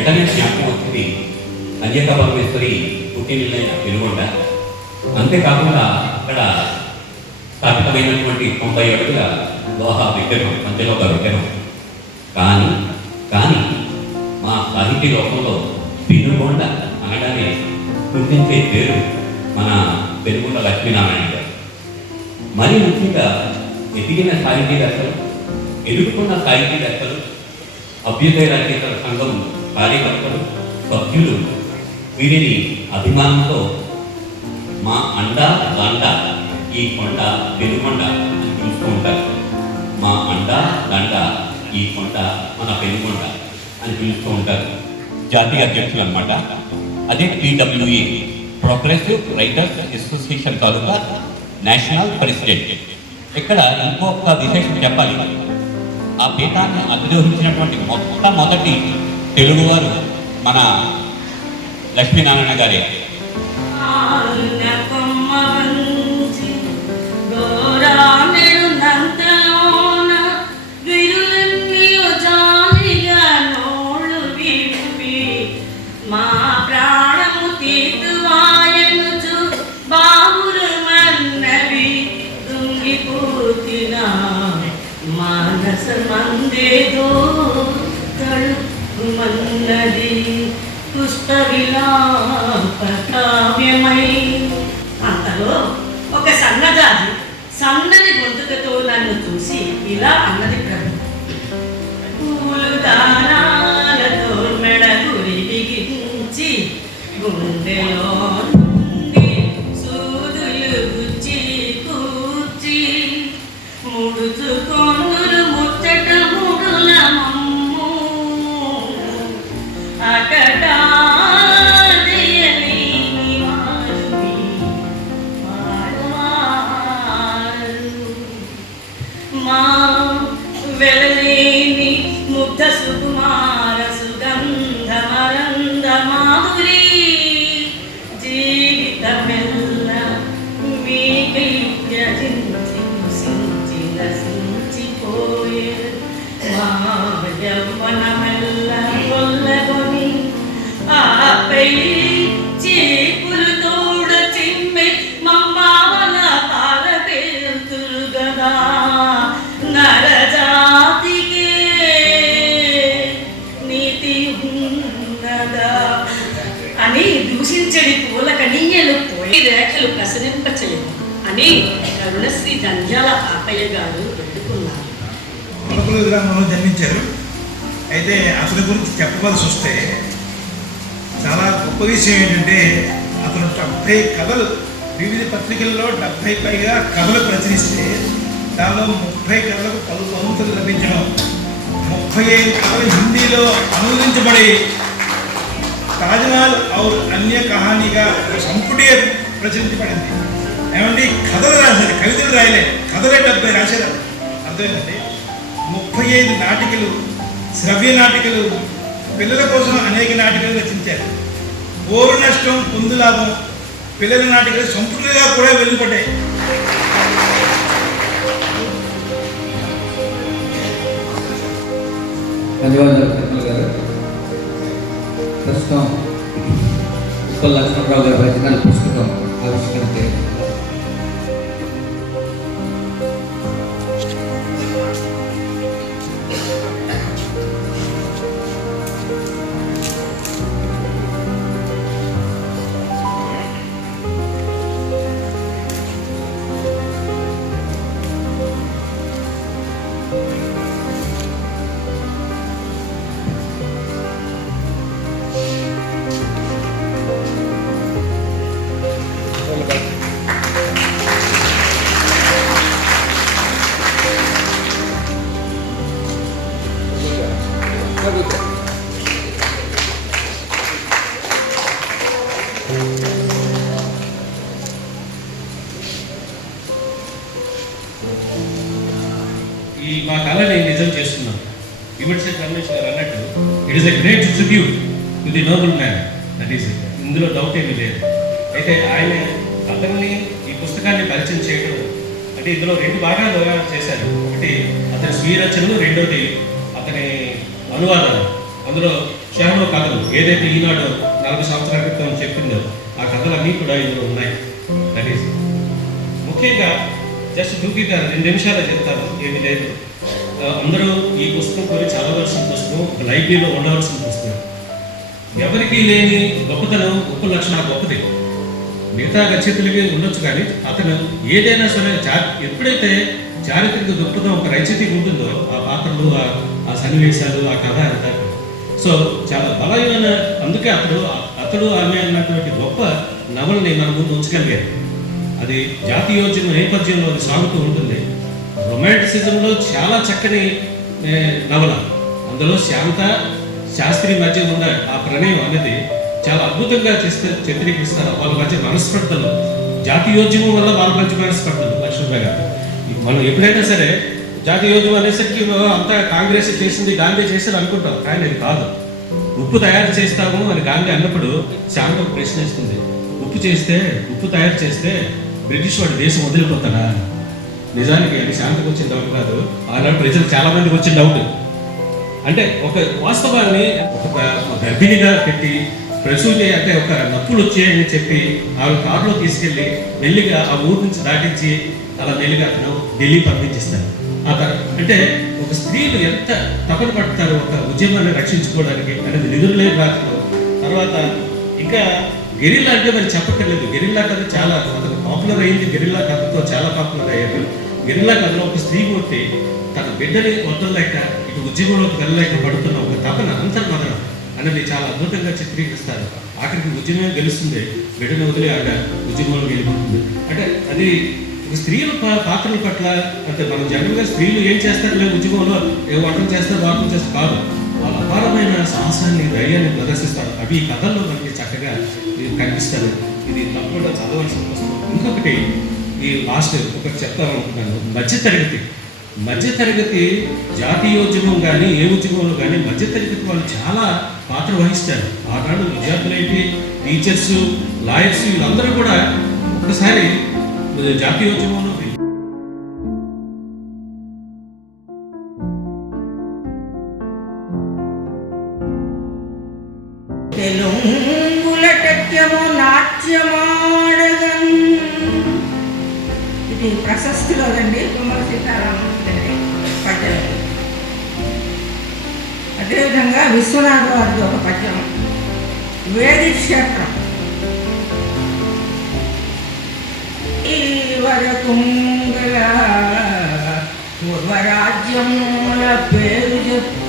వెంటనే జ్ఞాపకం వచ్చింది. కన్యకా పరమేశ్వరి పుట్టినిల్లైన వెలుగొండ. అంతేకాకుండా అక్కడ స్థాపితమైనటువంటి తొంభై అడుగుల లోహ విగ్రహం అంతేలో ఒక విగ్రహం. కానీ కానీ మా సాహిత్య లోకంలో పెనుగొండ అనగానే గుర్తించే పేరు మన పెనుగొండ లక్ష్మీనారాయణ గారు. మరి ముఖ్యంగా ఎదిగిన సాహితీవేత్తలు ఎదుర్కొన్న సాహితీవేత్తలు అభ్యుదయ రచయితల సంఘం కార్యకర్తలు సభ్యులు వీరిని అభిమానంతో మా అండ దండ ఈ కొండ పెనుకొండ అని పిలుస్తూ ఉంటారు. మా అండ దండ ఈ కొండ మన పెనుకొండ అని పిలుస్తూ ఉంటారు జాతీయ అధ్యక్షులు అనమాట అదే పిడబ్ల్యూఏ ప్రోగ్రెసివ్ రైటర్స్ అసోసియేషన్ తాలూకా నేషనల్ ప్రెసిడెంట్. ఇక్కడ ఇంకొక విశేషం చెప్పాలి. ఆ పీఠాన్ని అధిరోహించినటువంటి మొట్టమొదటి తెలుగువారు మన లక్ష్మీనారాయణ గారి పుష్పవిలాపకావ్యమై అంతలో ఒక సన్నజాజి సన్నని గొంతుకతో నన్ను చూసి ఇలా అన్నది ప్రభు. పూలు దానాలతో మెడ గురిగిరించి గుండెలో సూదులు గుచ్చి కూర్చి ముడుచుకొందులు ఉన్నదా అని దూషించని పూల కనీయలు పోయి రేఖలు ప్రసరింపచేయము అని కరుణశ్రీ జంధ్యాల పాపయ్య గారు పెట్టుకున్నారు. గ్రామంలో జన్మించారు. అయితే అతని గురించి చెప్పవలసి వస్తే చాలా గొప్ప విషయం ఏంటంటే అతను డెబ్భై కథలు వివిధ పత్రికల్లో డెబ్భై పైగా కథలు ప్రచురిస్తే దానిలో ముప్పై కథలకు పలు బహుమతులు లభించడం. ముప్పై ఐదు కథలు హిందీలో అనువదించబడి తాజ్మహల్ ఔర్ అన్య కహానీగా సంపుటే సంపుటి ప్రచురించబడింది. ఏమండి? కథలు రాశారు కవితలు రాయలే. కథలే డెబ్బై రాశారు. అర్థమైందండి? ముప్పై ఐదు నాటికలు శ్రవ్య నాటికలు పిల్లల కోసం అనేక నాటికలు రచించారు. ఓరు నష్టం పొందు లాభం పిల్లల నాటికలు సంపుటిగా కూడా వెలువడ్డాయి ధన్యవాదాలు కర్నల్ గారు. ప్రస్తుతం ఉప్పల్ లక్ష్మణరావు గారి రచనల పుస్తకం ఆవిష్కరణ ఈ మా కళని నిజం చేస్తున్నాం విమర్శ రమేష్ గారు అన్నట్టు it is a great tribute to the noble man that is ఇందులో డౌట్ ఏమీ లేదు. అయితే ఆయన అతన్ని ఈ పుస్తకాన్ని పరిచయం చేయడం అంటే ఇందులో రెండు భాగాలు చేశారు. ఒకటి అతని స్వీయ రచనలు రెండోది అనువాదాలు అందులో షానో కథలు ఏదైతే ఈనాడు నలభై సంవత్సరాల క్రితం చెప్పిందో ఆ కథలన్నీ కూడా ఇందులో ఉన్నాయి. దట్ ఈస్ ముఖ్యంగా జస్ట్ టూకీగా రెండు నిమిషాలు చెప్తాను. ఏమి లేదు. అందరూ ఈ పుస్తకం కొని చదవలసిన పుస్తకం ఒక లైబ్రరీలో ఉండవలసిన పుస్తకం. ఎవరికి లేని గొప్పతనం ఉప్పు లక్షణ గొప్పది. మిగతా రచయితలకి ఉండొచ్చు కానీ అతను ఏదైనా సరే చా ఎప్పుడైతే చారిత్రక దృక్పథం ఒక రచయితకి ఉంటుందో ఆ పాత్రలు ఆ- సన్నివేశాలు ఆ కథ అంతా. సో చాలా బలమైన అందుకే అతడు అతడు ఆమె అన్నటువంటి గొప్ప నవలని మన ముందు ఉంచగలిగారు అది జాతీయోద్యమ నేపథ్యంలో అది సాగుతూ ఉంటుంది. రొమాంటిసిజంలో చాలా చక్కని నవల. అందులో శాంత శాస్త్రి మధ్య ఉన్న ఆ ప్రణయం అనేది చాలా అద్భుతంగా చేస్తే చిత్రీకరిస్తారు. వాళ్ళ మధ్య మనస్పర్ధలు. జాతీయోద్యమం వల్ల వాళ్ళ మధ్య మనస్పర్ధలు. లక్ష్మీబాయి గారు. మనం ఎప్పుడైనా సరే జాతీయోద్యమం అనేసరికి అంతా కాంగ్రెస్ చేసింది గాంధీ చేశారు అనుకుంటాం. కానీ అది కాదు. ఉప్పు తయారు చేస్తాము అని గాంధీ అన్నప్పుడు శాంత ఒక ఉప్పు చేస్తే ఉప్పు తయారు చేస్తే బ్రిటిష్ వాడు దేశం వదిలిపోతాడా? నిజానికి అది శాంతకు వచ్చిన డౌట్ కాదు. ఆనాడు ప్రజలు చాలా మందికి వచ్చిన డౌట్ అంటే ఒక వాస్తవాన్ని ఒక ఒక గర్భిణిగా పెట్టి ప్రసూతి అంటే ఒక నొప్పులు వచ్చాయని చెప్పి ఆవిడ కారులో తీసుకెళ్ళి మెల్లిగా ఆ ఊరు నుంచి దాటించి అలా మెల్లిగా అతను ఢిల్లీ పంపించేస్తారు. ఆ అంటే ఒక స్త్రీలు ఎంత తపన పడతారు ఒక ఉద్యమాన్ని రక్షించుకోవడానికి అనేది నిధులే రాత్రిలో తర్వాత ఇంకా గెరిల్లా అంటే మరి చెప్పక్కర్లేదు. గెరిల్లా కథ చాలా అతను పాపులర్ అయింది. గెరిల్లా కథతో చాలా పాపులర్ అయ్యారు గెరిల్లా కథలో ఒక స్త్రీ మూర్తి తన బిడ్డని వదలలేక ఇటు ఉద్యమంలోకి వెళ్ళలేక పడుతున్న ఒక తపన అంతర్మదనం అనేది చాలా అద్భుతంగా చిత్రీకరిస్తారు. ఆఖరికి ఉద్యమం గెలుస్తుంది. బిడ్డను వదిలి ఆడ ఉద్యమంలో గెలుపుతుంది అంటే అది ఒక స్త్రీల పాత్రల పట్ల అంటే మనం జనరల్గా స్త్రీలు ఏం చేస్తారు లేదు ఉద్యమంలో ఏ వంటలు చేస్తారు వాటం చేస్తారు కాదు. వాళ్ళ అపారమైన సాహసాన్ని ధైర్యాన్ని ప్రదర్శిస్తారు. అవి ఈ కథల్లో మనకి చక్కగా ఇది కనిపిస్తారు. ఇది తప్పకుండా చదవాల్సిన పుస్తకం ఇంకొకటి ఈ లాస్ట్ ఒకటి చెప్తామనుకుంటున్నాను మధ్యతరగతి. మధ్యతరగతి జాతీయోద్యమం కానీ ఏ ఉద్యమంలో కానీ మధ్యతరగతి వాళ్ళు చాలా పాత్ర వహిస్తారు. ఆనాడు విద్యార్థులైతే టీచర్స్ లాయర్స్ వీళ్ళందరూ కూడా ఒకసారి జాతీయోద్యమంలో తెలుగులటక్యము నాట్యమాడగం. ఇది ప్రశస్తిలో అండి సీతారామన్ అదేవిధంగా విశ్వనాథ వారిది ఒక పద్యం. వేది క్షేత్రం. ఈ వరకుంగల పూర్వరాజ్యముల పేరు చెప్పు.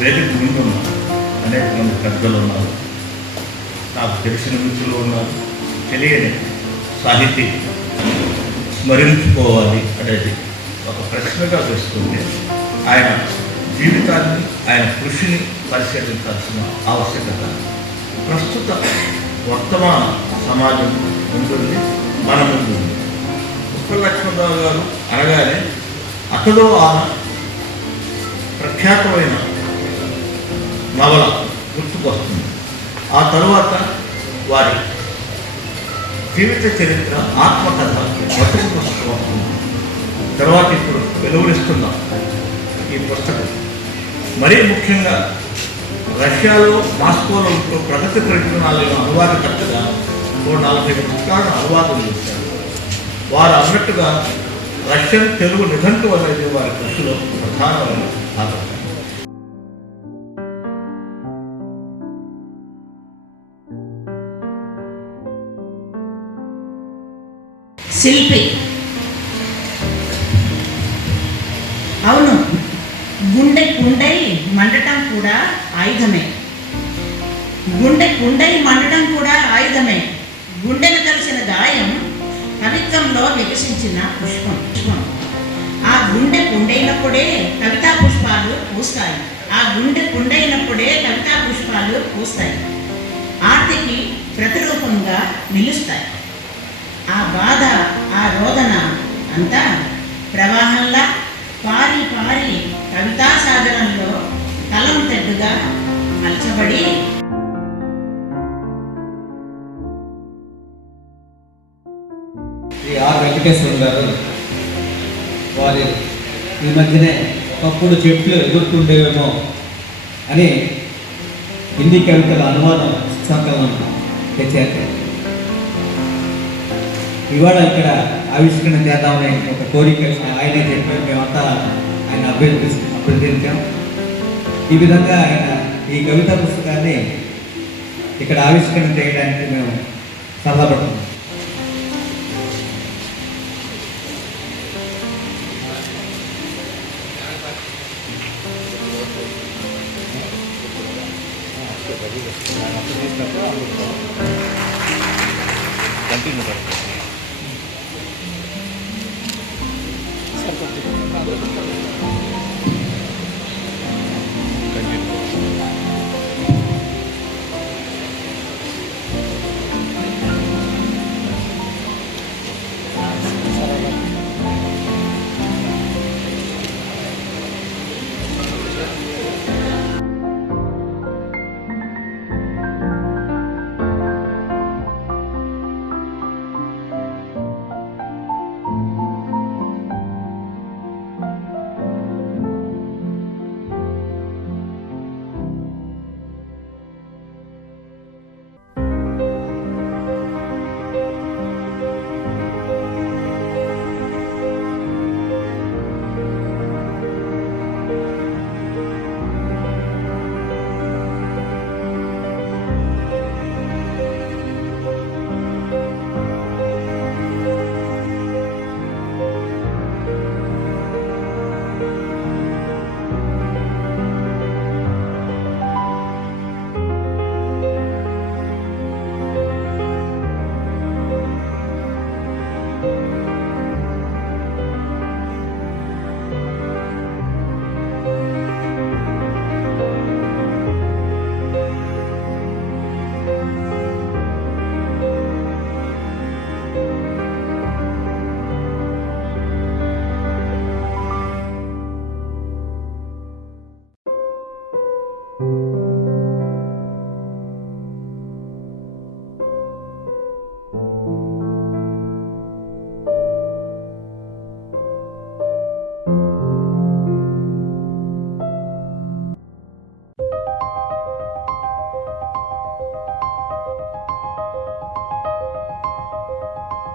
వేదిక ముందు ఉన్నారు అనేక మంది పెద్దలు ఉన్నారు. నాకు తెలిసిన మిత్రులు ఉన్నారు. తెలియని సాహితీ స్మరించుకోవాలి అనేది ఒక ప్రశ్నగా వస్తుంది ఆయన జీవితాన్ని ఆయన కృషిని పరిశీలించాల్సిన ఆవశ్యకత. ప్రస్తుత వర్తమాన సమాజం ముందుంది మన ముందు ఉంది ఉప్పల లక్ష్మణరావు గారు అనగానే అతడు ఆమె ప్రఖ్యాతమైన నవల గుర్తుకొస్తుంది. ఆ తర్వాత వారి జీవిత చరిత్ర ఆత్మకథ మొదటి పుస్తకం వస్తుంది తర్వాత ఇప్పుడు వెలువరిస్తున్నాం ఈ పుస్తకం. మరీ ముఖ్యంగా రష్యాలో మాస్కోలో ఉంటూ ప్రగతి ప్రకటనలు అనువాదకర్తగా మూడు నలభై పుస్తకాలను అనువాదం చేశారు. వారు అన్నట్టుగా రష్యన్ తెలుగు నిఘంటు అనేది వారి కృషిలో ప్రధానమైన భాగం. శిల్పి. అవును గుండె కుండై మండటం కూడా ఆయుధమే. గుండె కుండై మండటం కూడా ఆయుధమే. గుండెను కలిసిన గాయం కవిత్వంలో వికసించిన పుష్పం పుష్పం. ఆ గుండె కుండైనప్పుడే కవితా పుష్పాలు పూస్తాయి. ఆ గుండె కుండైనప్పుడే కవితా పుష్పాలు పూస్తాయి. ఆర్తికి ప్రతిరూపంగా నిలుస్తాయి. ఆ బాధ ఆ రోదన అంతా ప్రవాహంలా పారి పారి కవితా సాగరంలో కలం తెడ్డుగా మలచబడి శ్రీ ఆర్ వెంకటేశ్వర గారు వారి ఈ మధ్యనే ఒకప్పుడు చెట్లు ఎగురుతుండేవేమో అని హిందీ కవితల అనువాదం సంకలనం తెచ్చారు. ఇవాళ ఇక్కడ ఆవిష్కరణ చేద్దామని ఒక కోరిక ఆయనే చెప్పారు మేమంతా ఆయన అభ్యర్థి అభ్యర్థించాం. ఈ విధంగా ఆయన ఈ కవితా పుస్తకాన్ని ఇక్కడ ఆవిష్కరణ చేయడానికి మేము